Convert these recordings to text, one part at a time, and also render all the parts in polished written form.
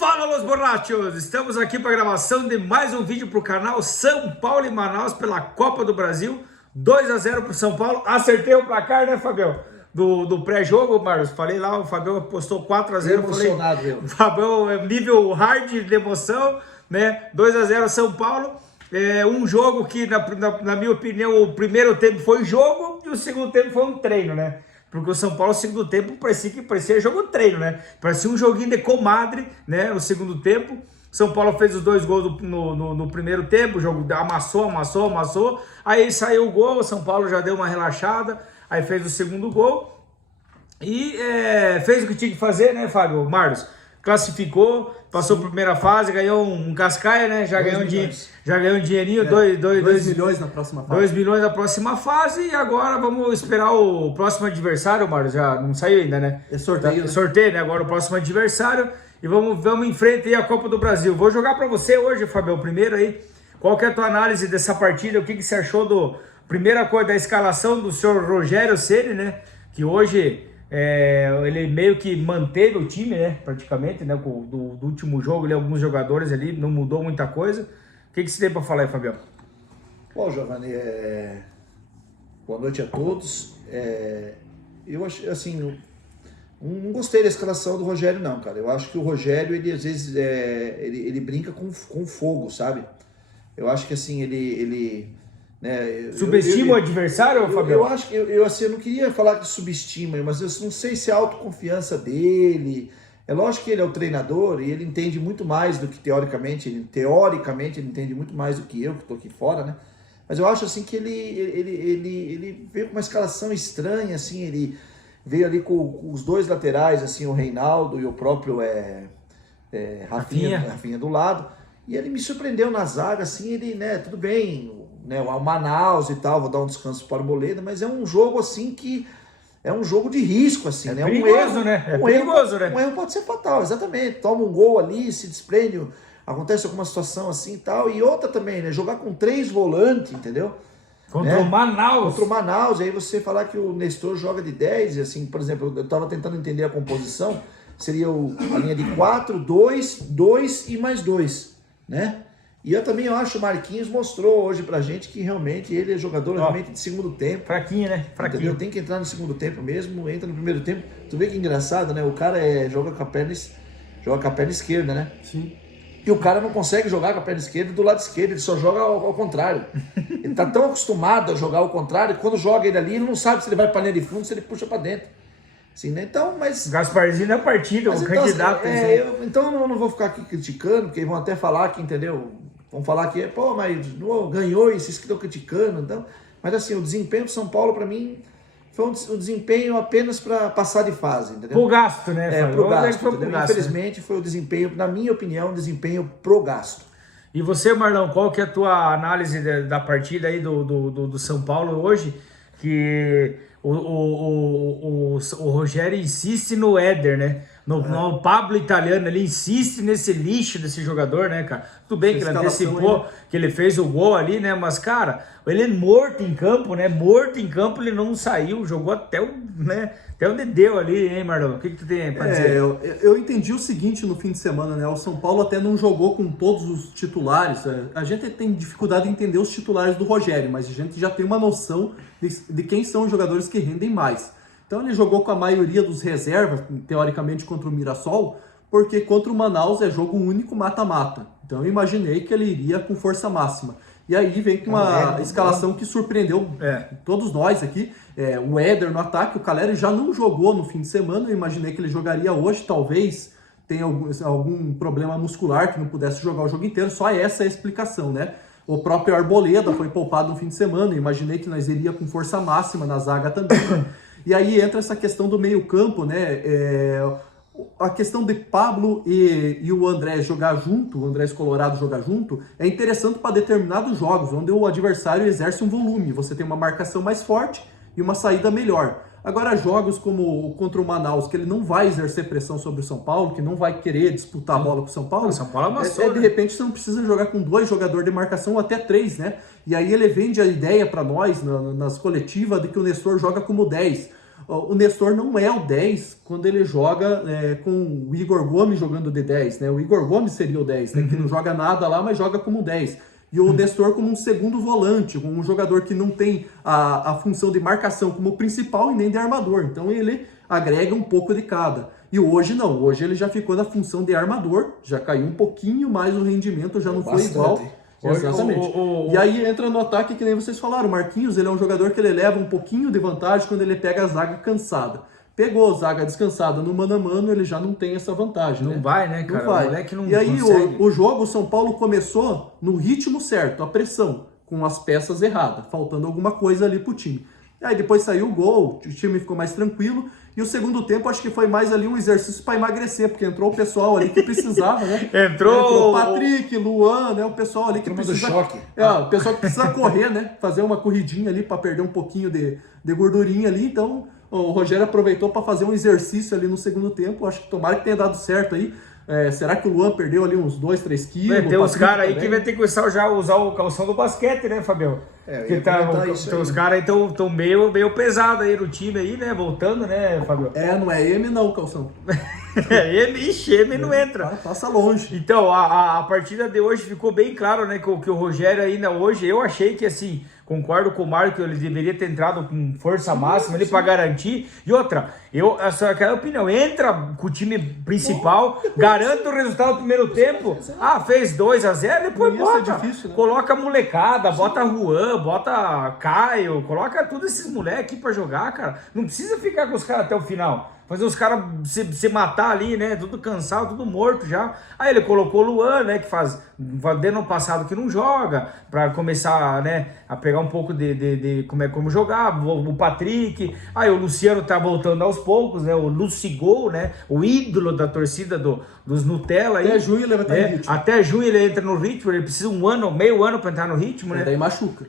Fala, Los Borrachos! Estamos aqui para a gravação de mais um vídeo para o canal São Paulo e Manaus pela Copa do Brasil. 2-0 para o São Paulo. Acertei o placar, né, Fabião? Do pré-jogo, Marcos. Falei lá, o Fabião postou 4-0. Emocionado, eu. Fabião, nível hard de emoção, né? 2-0 São Paulo. Um jogo que, na minha opinião, o primeiro tempo foi jogo e o segundo tempo foi um treino, né? Porque o São Paulo, no segundo tempo, parecia jogo treino, né? Parecia um joguinho de comadre, né? No segundo tempo. São Paulo fez os 2 gols no primeiro tempo, o jogo amassou. Aí saiu o gol, o São Paulo já deu uma relaxada, aí fez o segundo gol. E fez o que tinha que fazer, né, Fábio? Marlos classificou, passou a primeira fase, ganhou um cascaia, né? Já ganhou um dinheirinho, 2 milhões na próxima fase. 2 milhões na próxima fase. E agora vamos esperar o próximo adversário, Marlos. Já não saiu ainda, né? É sorteio. Sorteio, né? Agora o próximo adversário. E vamos em frente aí a Copa do Brasil. Vou jogar para você hoje, Fabião, primeiro aí. Qual que é a tua análise dessa partida? O que você achou primeira coisa da escalação do senhor Rogério Ceni, né? Que hoje ele meio que manteve o time, né? Praticamente, né? Do último jogo, alguns jogadores ali, não mudou muita coisa. O que você tem para falar aí, Fabião? Bom, Giovanni, boa noite a todos. Eu acho, assim, não gostei da escalação do Rogério, não, cara. Eu acho que o Rogério, ele às vezes, ele brinca com fogo, sabe? Eu acho que, assim, ele né, subestima o adversário, Fabião? Eu acho que, assim, eu não queria falar que subestima, mas eu não sei se é a autoconfiança dele. É lógico que ele é o treinador e ele entende muito mais do que teoricamente ele entende muito mais do que eu, que estou aqui fora, né? Mas eu acho assim que ele veio com uma escalação estranha, assim, ele veio ali com os 2 laterais, assim, o Reinaldo e o próprio Rafinha do lado, e ele me surpreendeu na zaga, assim, ele, né, tudo bem, né, o Manaus e tal, vou dar um descanso para o Arboleda, mas é um jogo assim que é um jogo de risco, assim, né? Perigoso, né? Perigoso, né? Um erro pode ser fatal, exatamente. Toma um gol ali, se desprende, acontece alguma situação assim e tal. E outra também, né? Jogar com 3 volantes, entendeu? Contra o Manaus. Contra o Manaus. Aí você falar que o Nestor joga de 10, assim, por exemplo, eu tava tentando entender a composição, seria a linha de 4, 2 e mais 2, né? E eu acho o Marquinhos mostrou hoje pra gente que realmente ele é jogador realmente de segundo tempo. Fraquinho, né? Fraquinho. Entendeu? Tem que entrar no segundo tempo mesmo, entra no primeiro tempo. Tu vê que engraçado, né? O cara joga com a perna esquerda, né? Sim. E o cara não consegue jogar com a perna esquerda do lado esquerdo, ele só joga ao contrário. Ele tá tão acostumado a jogar ao contrário que quando joga ele ali, ele não sabe se ele vai pra linha de fundo, se ele puxa pra dentro. Assim, né? Então, mas... Gasparzinho na partida, o candidato. Então eu não vou ficar aqui criticando, porque vão até falar que, entendeu? Vão falar que, pô, mas ganhou e vocês que estão criticando. Então, mas assim, o desempenho do São Paulo, para mim, foi um desempenho apenas para passar de fase, entendeu? Pro gasto, né? Pro gasto, infelizmente, foi o desempenho, na minha opinião, um desempenho pro gasto. E você, Marlão, qual que é a tua análise da partida aí do São Paulo hoje? Que o Rogério insiste no Éder, né? No Pablo Italiano, ele insiste nesse lixo desse jogador, né, cara? Tudo bem que ele antecipou, que ele fez o gol ali, né? Mas, cara, ele é morto em campo, né? Morto em campo, ele não saiu, jogou até o dedéu ali, hein, Marlon? O que tu tem pra dizer? Eu entendi o seguinte no fim de semana, né? O São Paulo até não jogou com todos os titulares. A gente tem dificuldade em entender os titulares do Rogério, mas a gente já tem uma noção de quem são os jogadores que rendem mais. Então ele jogou com a maioria dos reservas, teoricamente contra o Mirassol, porque contra o Manaus é jogo único mata-mata. Então eu imaginei que ele iria com força máxima. E aí vem com uma escalação que surpreendeu todos nós aqui. O Éder no ataque, o Caleri já não jogou no fim de semana, eu imaginei que ele jogaria hoje, talvez tenha algum problema muscular que não pudesse jogar o jogo inteiro, só essa é a explicação, né? O próprio Arboleda foi poupado no fim de semana, eu imaginei que nós iria com força máxima na zaga também. E aí entra essa questão do meio campo, né? A questão de Pablo e o Andrés jogar junto, o Andrés Colorado jogar junto, é interessante para determinados jogos, onde o adversário exerce um volume. Você tem uma marcação mais forte e uma saída melhor. Agora, jogos como contra o Manaus, que ele não vai exercer pressão sobre o São Paulo, que não vai querer disputar a bola com o São Paulo, o São Paulo amassou, de repente você não precisa jogar com 2 jogadores de marcação, ou até 3, né? E aí ele vende a ideia para nós, nas coletivas, de que o Nestor joga como 10. o Nestor não é o 10 quando ele joga com o Igor Gomes jogando de 10, né? O Igor Gomes seria o 10, né? Que não joga nada lá, mas joga como 10. E o Nestor como um segundo volante, como um jogador que não tem a função de marcação como principal e nem de armador. Então ele agrega um pouco de cada. E hoje não, hoje ele já ficou na função de armador, já caiu um pouquinho mais o rendimento, já não foi igual. Exatamente. E aí entra no ataque que nem vocês falaram, o Marquinhos, ele é um jogador que ele leva um pouquinho de vantagem quando ele pega a zaga cansada. Pegou a zaga descansada no mano a mano, ele já não tem essa vantagem. Não vai, né, cara? Não vai. O moleque não e aí consegue. o jogo, o São Paulo começou no ritmo certo, a pressão, com as peças erradas, faltando alguma coisa ali pro time. E aí depois saiu o gol, o time ficou mais tranquilo. E o segundo tempo acho que foi mais ali um exercício para emagrecer, porque entrou o pessoal ali que precisava, né? Entrou o Patrick, Luan, né? O pessoal ali que precisa... choque. O pessoal que precisa correr, né? Fazer uma corridinha ali para perder um pouquinho de gordurinha ali. Então o Rogério aproveitou para fazer um exercício ali no segundo tempo. Acho que tomara que tenha dado certo aí. Será que o Luan perdeu ali uns 2, 3 quilos? Tem uns caras aí que vai ter que começar já a usar o calção do basquete, né, Fabião? Os caras aí estão meio pesado aí no time aí, né? Voltando, né, Fabião? Não é M não, o calção. M não entra. Passa longe. Então, a partida de hoje ficou bem claro, né? Que o Rogério ainda hoje, eu achei que assim, concordo com o Mário que ele deveria ter entrado com força máxima ali para garantir. E outra, essa aquela opinião, entra com o time principal, garante o resultado do primeiro tempo. Fez 2-0, depois bota. Difícil, né? Coloca a molecada, bota Juan, bota Caio, coloca todos esses moleques aqui pra jogar, cara. Não precisa ficar com os caras até o final. Fazer os caras se matar ali, né? Tudo cansado, tudo morto já. Aí ele colocou o Luan, né? Que faz desde ano passado que não joga, pra começar, né? A pegar um pouco de como jogar. O Patrick. Aí o Luciano tá voltando aos poucos, né? O Lucigol, né? O ídolo da torcida dos Nutella. Até junho ele vai estar no ritmo. Até junho ele entra no ritmo. Ele precisa meio ano pra entrar no ritmo, né? Daí machuca.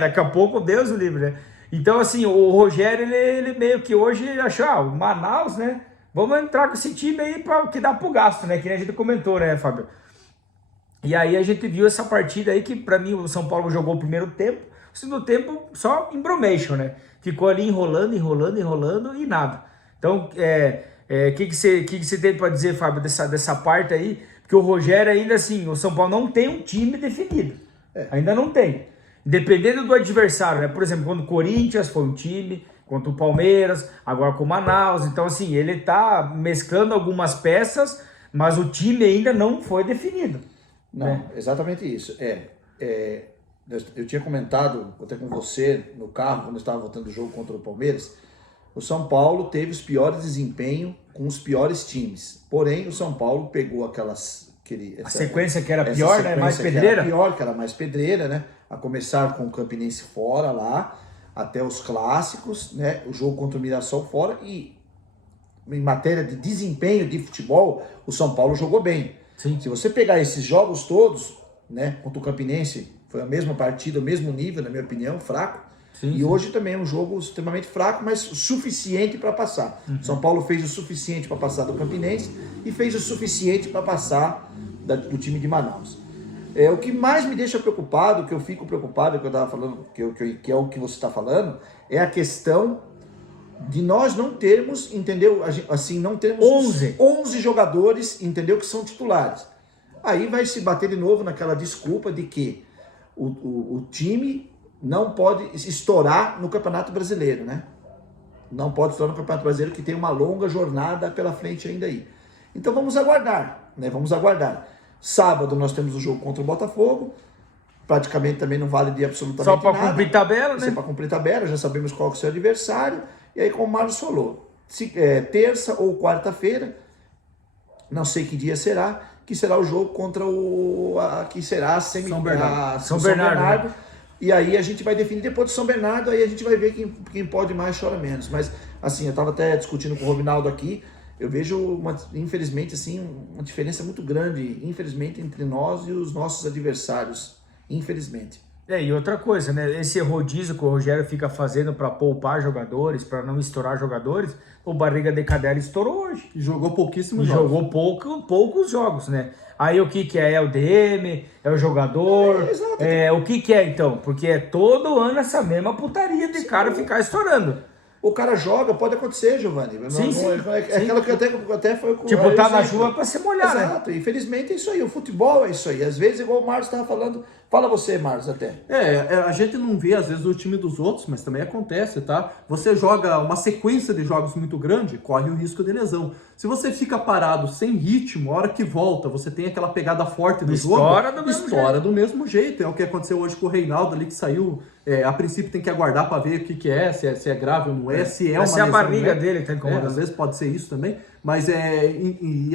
Daqui a pouco, Deus o livre, né? Então, assim, o Rogério, ele meio que hoje achou, o Manaus, né? Vamos entrar com esse time aí que dá pro gasto, né? Que nem a gente comentou, né, Fábio? E aí a gente viu essa partida aí que, pra mim, o São Paulo jogou o primeiro tempo. O segundo tempo, só embromation, né? Ficou ali enrolando e nada. Então, que você tem pra dizer, Fábio, dessa parte aí? Porque o Rogério ainda, assim, o São Paulo não tem um time definido. Ainda não tem. Dependendo do adversário, né? Por exemplo, quando o Corinthians foi um time, contra o Palmeiras, agora com o Manaus. Então, assim, ele tá mesclando algumas peças, mas o time ainda não foi definido. Não, né? Exatamente isso. Eu tinha comentado até com você no carro, quando eu estava voltando do jogo contra o Palmeiras, o São Paulo teve os piores desempenhos com os piores times. Porém, o São Paulo pegou a sequência que era pior, né? Mais pedreira? Que era mais pedreira, né? A começar com o Campinense fora lá, até os clássicos, né? O jogo contra o Mirassol fora e em matéria de desempenho de futebol, o São Paulo jogou bem. Sim. Se você pegar esses jogos todos, né? Contra o Campinense, foi a mesma partida, o mesmo nível, na minha opinião, fraco. Sim. Hoje também é um jogo extremamente fraco, mas suficiente para passar. São Paulo fez o suficiente para passar do Campinense e fez o suficiente para passar do time de Manaus. O que mais me deixa preocupado, que eu fico preocupado, que eu estava falando, que é o que você está falando, é a questão de nós não termos, entendeu? Assim, não termos 11 jogadores, entendeu? Que são titulares. Aí vai se bater de novo naquela desculpa de que o time não pode estourar no Campeonato Brasileiro, né? Não pode estourar no Campeonato Brasileiro, que tem uma longa jornada pela frente ainda aí. Então vamos aguardar, né? Vamos aguardar. Sábado nós temos o jogo contra o Botafogo, praticamente também não vale de absolutamente nada. Só para cumprir tabela, né? Só para cumprir tabela, já sabemos qual que é o seu adversário. E aí, como o Marcos falou, terça ou quarta-feira, não sei que dia será, que será o jogo contra que será a São Bernardo. São Bernardo. Né? E aí a gente vai definir depois do São Bernardo, aí a gente vai ver quem pode mais, chora menos. Mas, assim, eu estava até discutindo com o Robinaldo aqui, eu vejo, infelizmente, assim, uma diferença muito grande, infelizmente, entre nós e os nossos adversários, infelizmente. E outra coisa, né? Esse rodízio que o Rogério fica fazendo para poupar jogadores, para não estourar jogadores, o Barriga de Cadela estourou hoje. E jogou pouquíssimos jogos. Jogou poucos jogos, né? Aí o que é? É o DM? É o jogador? O que é então? Porque é todo ano essa mesma putaria de cara ficar estourando. o cara joga, pode acontecer, Giovanni. Sim, sim. É aquela que até foi com Tipo, tá na chuva para se molhar, né? Exato, infelizmente é isso aí, o futebol é isso aí. Às vezes, igual o Marcos estava falando, fala você, Marcos, até. A gente não vê às vezes o time dos outros, mas também acontece, tá? Você joga uma sequência de jogos muito grande, corre o risco de lesão. Se você fica parado sem ritmo, a hora que volta, você tem aquela pegada forte do jogo, estoura do mesmo jeito. É o que aconteceu hoje com o Reinaldo ali, que saiu, a princípio tem que aguardar para ver o que é, se é grave ou não é, se é uma lesão. Se é a barriga dele que tá incomodando. Às vezes pode ser isso também, mas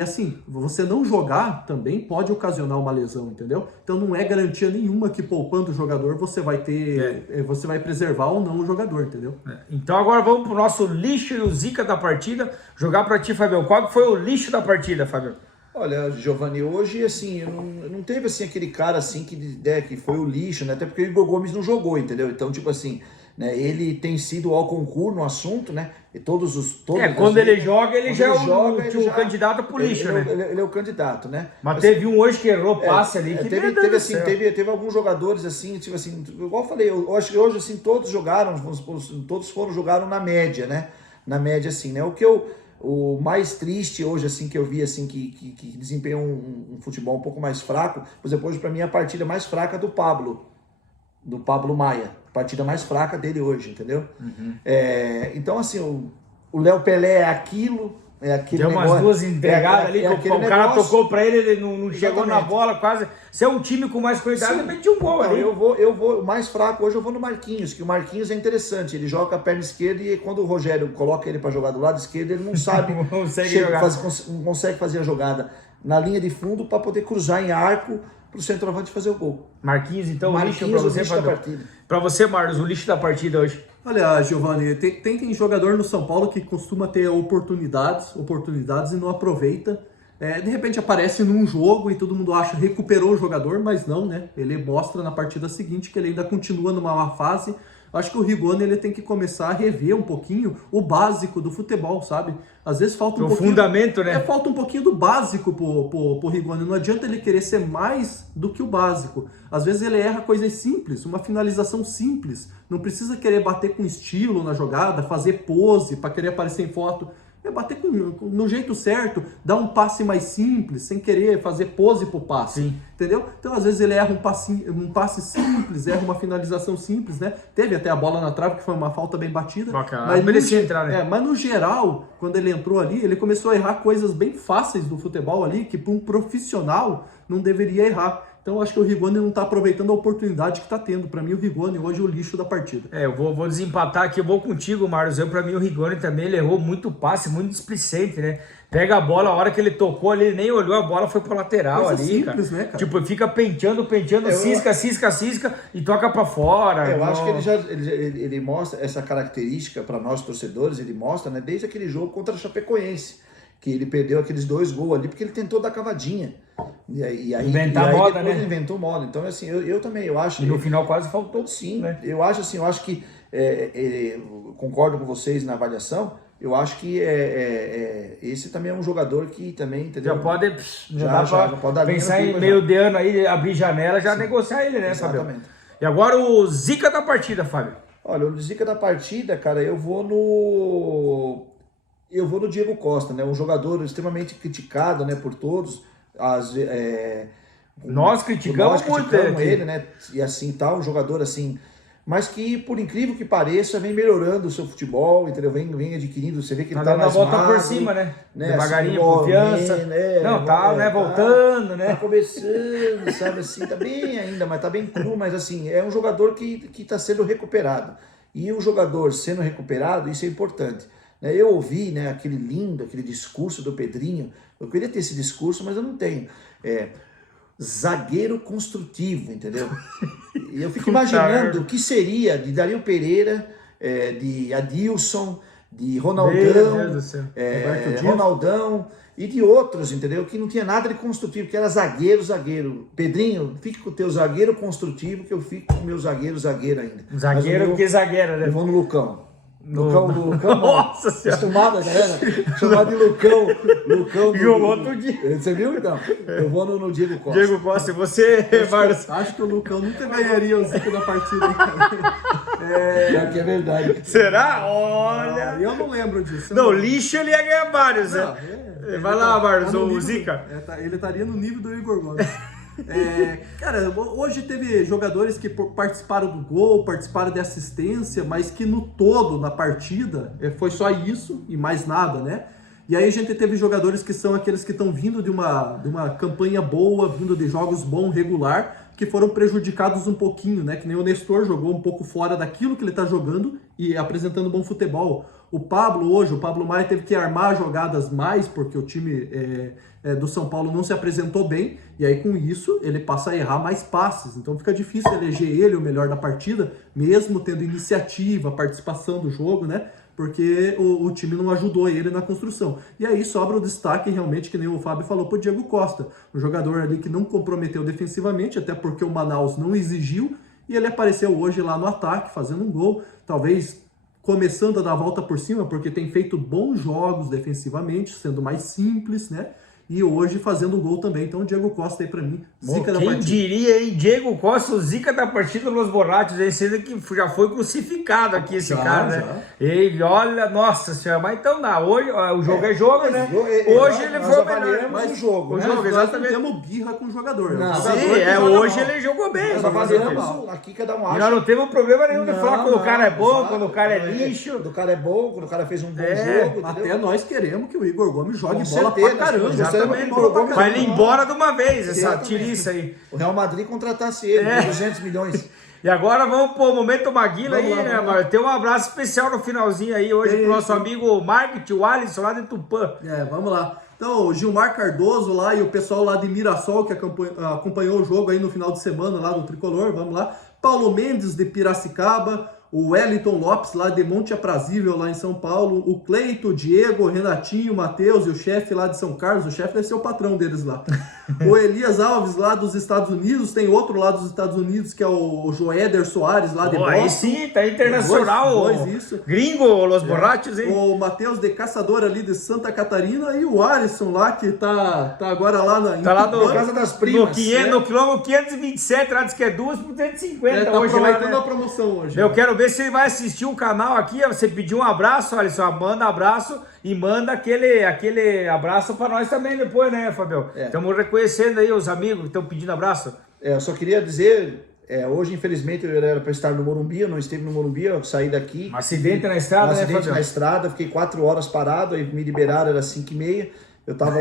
assim, você não jogar também pode ocasionar uma lesão, entendeu? Então não é garantia nenhuma que poupando o jogador você vai ter, você vai preservar ou não o jogador, entendeu? Então agora vamos pro nosso lixo e o zica da partida, jogar para ti, Fabião. Qual que foi o lixo da partida, Fabião? Olha, Giovanni, hoje, assim, não teve, assim, aquele cara, assim, que foi o lixo, né? Até porque o Igor Gomes não jogou, entendeu? Então, tipo assim, né? Ele tem sido ao concurso no assunto, né? E todos quando ele joga, ele já é o candidato pro lixo, né? Ele é o candidato, né? Mas teve um hoje que errou passe ali, que teve alguns jogadores, assim, tipo assim, igual eu falei, eu acho que hoje, assim, todos jogaram na média, né? Na média, assim, né? O mais triste hoje, assim, que eu vi, assim, que desempenhou um futebol um pouco mais fraco, por exemplo, hoje pra mim é a partida mais fraca do Pablo Maia, a partida mais fraca dele hoje, entendeu? Então, assim, o Léo Pelé é aquilo, é aquele Deu negócio, umas duas entregadas ali, que o cara tocou pra ele não chegou na Exatamente. bola quase. Se é um time com mais qualidade, ele mete um gol ali. Eu vou, o mais fraco hoje eu vou no Marquinhos, que o Marquinhos é interessante, ele joga com a perna esquerda e quando o Rogério coloca ele para jogar do lado esquerdo, ele não sabe, não consegue fazer a jogada na linha de fundo para poder cruzar em arco pro centroavante fazer o gol. Marquinhos, então, Marquinhos, o lixo pra você, o lixo da partida. Pra você, Marcos, o lixo da partida hoje. Olha, Giovanni, tem jogador no São Paulo que costuma ter oportunidades e não aproveita. De repente aparece num jogo e todo mundo acha que recuperou o jogador, mas não, né? Ele mostra na partida seguinte que ele ainda continua numa má fase. Acho que o Rigoni ele tem que começar a rever um pouquinho o básico do futebol, sabe? Às vezes falta um pouquinho... fundamento, né? Falta um pouquinho do básico pro Rigoni. Não adianta ele querer ser mais do que o básico. Às vezes ele erra coisas simples, uma finalização simples. Não precisa querer bater com estilo na jogada, fazer pose para querer aparecer em foto. Bater no jeito certo, dar um passe mais simples, sem querer fazer pose pro passe. Sim. Entendeu? Então, às vezes, ele erra um passe simples, erra uma finalização simples, né? Teve até a bola na trave, que foi uma falta bem batida. Mas merecia entrar, né? Mas no geral, quando ele entrou ali, ele começou a errar coisas bem fáceis do futebol ali, que para um profissional não deveria errar. Então, eu acho que o Rigoni não está aproveitando a oportunidade que está tendo. Para mim, o Rigoni hoje é o lixo da partida. Eu vou desempatar aqui, eu vou contigo, Marcos. Para mim, o Rigoni também, ele errou muito passe, muito displicente, né? Pega a bola, a hora que ele tocou ali, ele nem olhou, a bola foi pro lateral. Coisa ali, simples, cara. Né, cara? Tipo, fica penteando, cisca e toca pra fora. Eu acho que ele mostra essa característica para nós torcedores, ele mostra, né, desde aquele jogo contra a Chapecoense, que ele perdeu aqueles 2 gols ali, porque ele tentou dar cavadinha. E aí moda, né? Ele inventou moda. Então, assim, eu também, eu acho... E no final quase faltou. Sim, né? Eu acho que, concordo com vocês na avaliação, eu acho que esse também é um jogador que também, entendeu? Já pode dar pensar em meio de ano aí, abrir janela, já negociar ele, né, Fábio? Exatamente. E agora o zica da partida, Fábio. Olha, o zica da partida, cara, eu vou no Diego Costa, né? Um jogador extremamente criticado, né, por todos. Nós criticamos muito ele, né? E assim tal, um jogador assim, mas que por incrível que pareça vem melhorando o seu futebol, entendeu? Vem adquirindo, você vê que ele tá mais volta magro, por cima, né? Devagarinho, assim, confiança. Voltando, né? Tá começando, sabe assim, tá bem ainda, mas tá bem cru, mas assim, é um jogador que tá sendo recuperado. E o jogador sendo recuperado, isso é importante. Eu ouvi, né, aquele discurso do Pedrinho. Eu queria ter esse discurso, mas eu não tenho. Zagueiro construtivo, entendeu? E eu fico imaginando o que seria de Dario Pereira, de Adilson, de Ronaldão e de outros, entendeu? Que não tinha nada de construtivo, que era zagueiro. Pedrinho, fique com o teu zagueiro construtivo, que eu fico com o meu zagueiro ainda. Zagueiro que zagueiro, né? Eu vou no Lucão. Lucão, nossa senhora. Acostumado, galera? Chamado de Lucão. Jogou outro dia. Você viu, então? Eu vou no Diego Costa. Diego Costa, e você, Marcos? Acho que o Lucão nunca ganharia o zica da partida, hein, cara? Pior que é verdade. Será? Olha. Eu não lembro disso. Não, lixo ele ia ganhar vários, Não, né? Vai lá, Marcos, no o nível- Zica. ele estaria no nível do Igor Gomes. Cara, hoje teve jogadores que participaram do gol, participaram de assistência, mas que no todo, na partida, foi só isso e mais nada, né? E aí a gente teve jogadores que são aqueles que estão vindo de uma campanha boa, vindo de jogos bons, regular, que foram prejudicados um pouquinho, né? Que nem o Nestor jogou um pouco fora daquilo que ele tá jogando e apresentando bom futebol. O Pablo Maia teve que armar jogadas mais, porque o time do São Paulo não se apresentou bem, e aí com isso ele passa a errar mais passes, então fica difícil eleger ele o melhor da partida, mesmo tendo iniciativa, participação do jogo, né? Porque o time não ajudou ele na construção. E aí sobra o destaque realmente, que nem o Fábio falou, pro Diego Costa, um jogador ali que não comprometeu defensivamente, até porque o Manaus não exigiu, e ele apareceu hoje lá no ataque, fazendo um gol, talvez começando a dar a volta por cima, porque tem feito bons jogos defensivamente, sendo mais simples, né? E hoje fazendo um gol também. Então, o Diego Costa aí pra mim, zica da Quem partida. diria, hein? Diego Costa, o zica da partida Los Borrachos, aí sendo que já foi crucificado aqui esse cara, né? Ele, olha, nossa senhora, mas então não, hoje o jogo é jogo, né? Hoje ele foi o melhor. Mas o jogo, O né? jogo, Nós não exatamente. temos birra com o jogador. Não. O jogador Sim, que joga hoje mal. ele jogou bem. Nós jogou bem. avaliamos aqui cada um E nós acha. não temos problema nenhum de falar quando o cara é bom, exato. quando o cara é lixo. Quando o cara é bom, quando o cara fez um bom É, jogo. Até entendeu? nós queremos que o Igor Gomes jogue Com bola certeza, pra caramba. nós gostaríamos Exatamente. que o Igor Gomes- Vai ele embora de uma vez, essa Exatamente. tiriça aí. O Real Madrid contratasse ele por 200 milhões. E agora vamos pro Momento Maguila aí, Vamos lá, né, vamos lá. Mário? Tem um abraço especial no finalzinho aí, hoje Tem, pro nosso tem. amigo Market, o Alisson, lá de Tupã. Vamos lá. Então, o Gilmar Cardoso lá e o pessoal lá de Mirassol, que acompanhou o jogo aí no final de semana lá do Tricolor, vamos lá. Paulo Mendes de Piracicaba, o Wellington Lopes lá de Monte Aprazível lá em São Paulo, o Cleito, o Diego, o Renatinho, o Matheus e o chefe lá de São Carlos, o chefe deve ser o patrão deles lá. O Elias Alves lá dos Estados Unidos, tem outro lá dos Estados Unidos que é o Joéder Soares lá de Pô, Boston. aí sim, tá internacional. Dois, isso. Gringo, Los Borrachos, hein? O Matheus de Caçador ali de Santa Catarina e o Alisson lá, que tá agora lá em Tá lá Tupã. Na casa das primas. No quilômetro 527, lá diz que é 2 por 150 Tá hoje lá, aproveitando né? a promoção hoje. Eu quero ver se ele vai assistir o canal aqui. Você pediu um abraço, olha só, manda abraço e manda aquele abraço pra nós também depois, né, Fabio? Estamos reconhecendo aí os amigos que estão pedindo abraço. Eu só queria dizer, hoje infelizmente eu era para estar no Morumbi, eu não esteve no Morumbi, eu saí daqui. Um acidente na estrada, Um né, acidente Fabio? na estrada, fiquei 4 horas parado, aí me liberaram, era 5h30. Eu tava,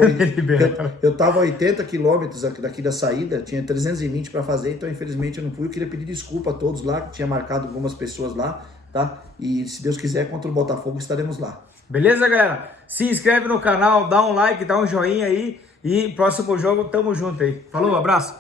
eu tava a 80 quilômetros daqui da saída, tinha 320 para fazer, então infelizmente eu não fui. Eu queria pedir desculpa a todos lá, que tinha marcado algumas pessoas lá, tá? E se Deus quiser, contra o Botafogo estaremos lá. Beleza, galera? Se inscreve no canal, dá um like, dá um joinha aí. E próximo jogo, tamo junto aí. Falou, abraço.